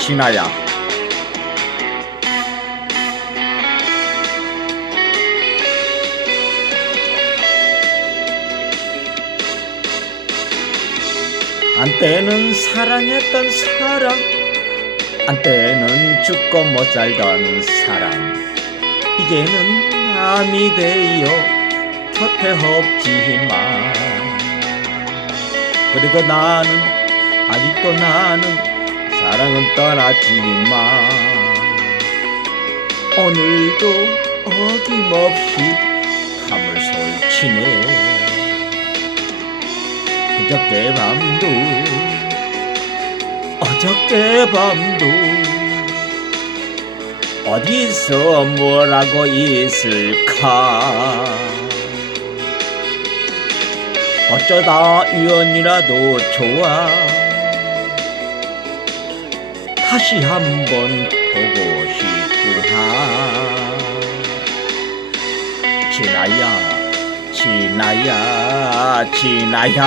신하야. 한때는 사랑했던 사람 한때는 죽고 못 살던 사람. 이제는 남이 되어 곁에 없지만. 그래도 나는 아직도 나는 사랑은 떠났지만 오늘도 어김없이 감을 설치네. 그저께 밤도 어저께 밤도 어디서 뭐라고 있을까? 어쩌다 우연이라도 좋아 다시 한번 보고 싶구나. 진아야 진아야 진아야.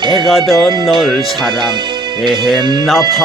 내가 더 널 사랑했나 봐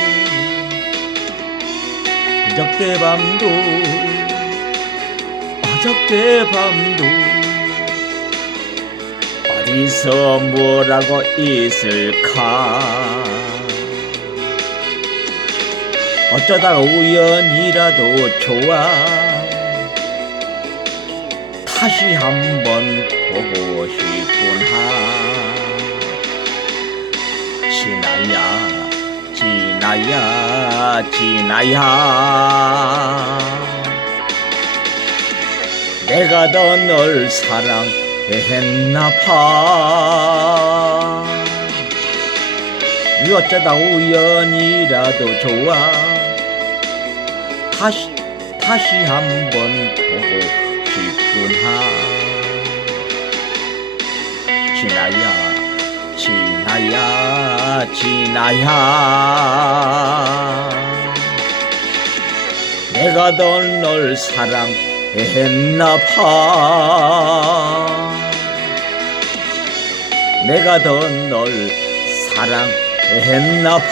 그저께 밤도 어저께 밤도. 어디서 뭐라고 있을까? 어쩌다 우연이라도 좋아. 다시 한번 보고 싶구 진아야. 진아야 내가 더 널 사랑했나봐. 어쩌다 우연이라도 좋아. 다시 다시 한번 보고 싶구나. 진아야 진아야 진아야. 내가 더널 사랑했나봐. 내가 더널 사랑했나봐